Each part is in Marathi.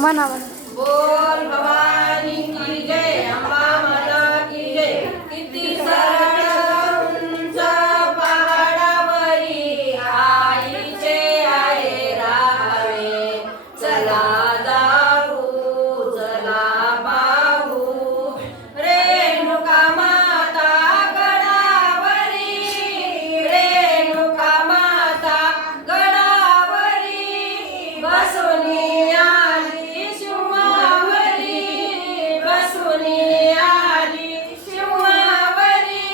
म्हणा म्हणा. बोल भवानी की जय, अंबा माता की जय. किती सरळ उंच पहाडावरी आईचे आहे राहावे. चला जाऊ चला पाहू रेणुका माता गडावरी. रेणुका माता गडावरी बसुनी आली शिवावरी. बसुनी आली शिवावरी.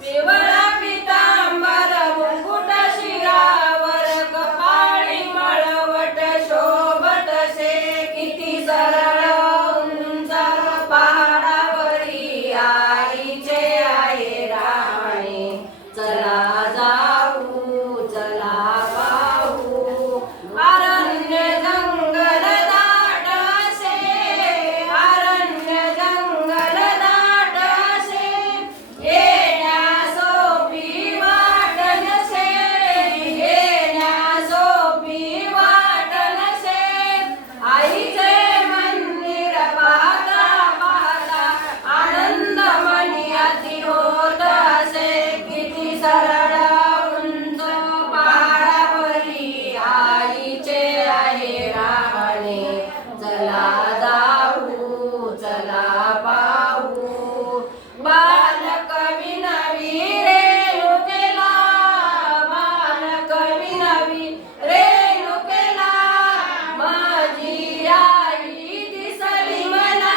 पिवळा पितांबर मुकुट शिरावर कपाळी मळवट शोभतसे. किती सरळ उंच पहाडावरी आईचे आहे राहणे. चला जाऊ चला पाहू अरण्य जंगल दाट असे. अरण्य जंगल दाट असे येण्यासोपी वाट नसे. येण्यासोपी वाट नसे. आईचे मंदिर पाहता पाहता आनंद मनी अति होत असे. किती सरळ उंच पहाडावरी आईचे आहे राहणे. चला जाऊ चला पाहू बालक विनवी रेणुकेला. बालक विनवी रेणुकेला माझी आई दिसली मला.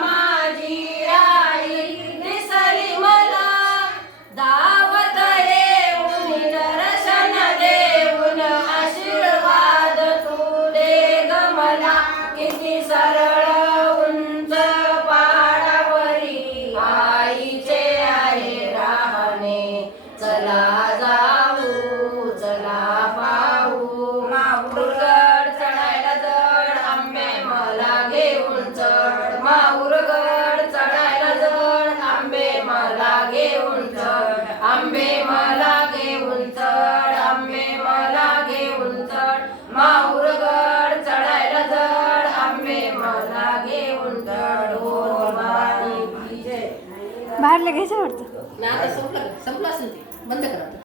माझी आई दिसली मला. दावत येऊन दर्शन देऊन आशीर्वाद तू दे ग मला. किती सरळ उंच पहाडावरी आईचे आहे राहणे. चला जाऊ चला पाहू माहुरगड चढायला जड आंबे मला घेऊन चढ. माहुरगड चढायला जड आंबे मला घेऊन चढ. आंबे मला घेऊन चढ. आंबे मला घेऊन चढ. माहुरगड चढायला जड आंबे मला घेऊन चढ. बोल भवानी की जय. बाहेरला घ्यायचं वाटतं. संपलं असेल ते बंद करा.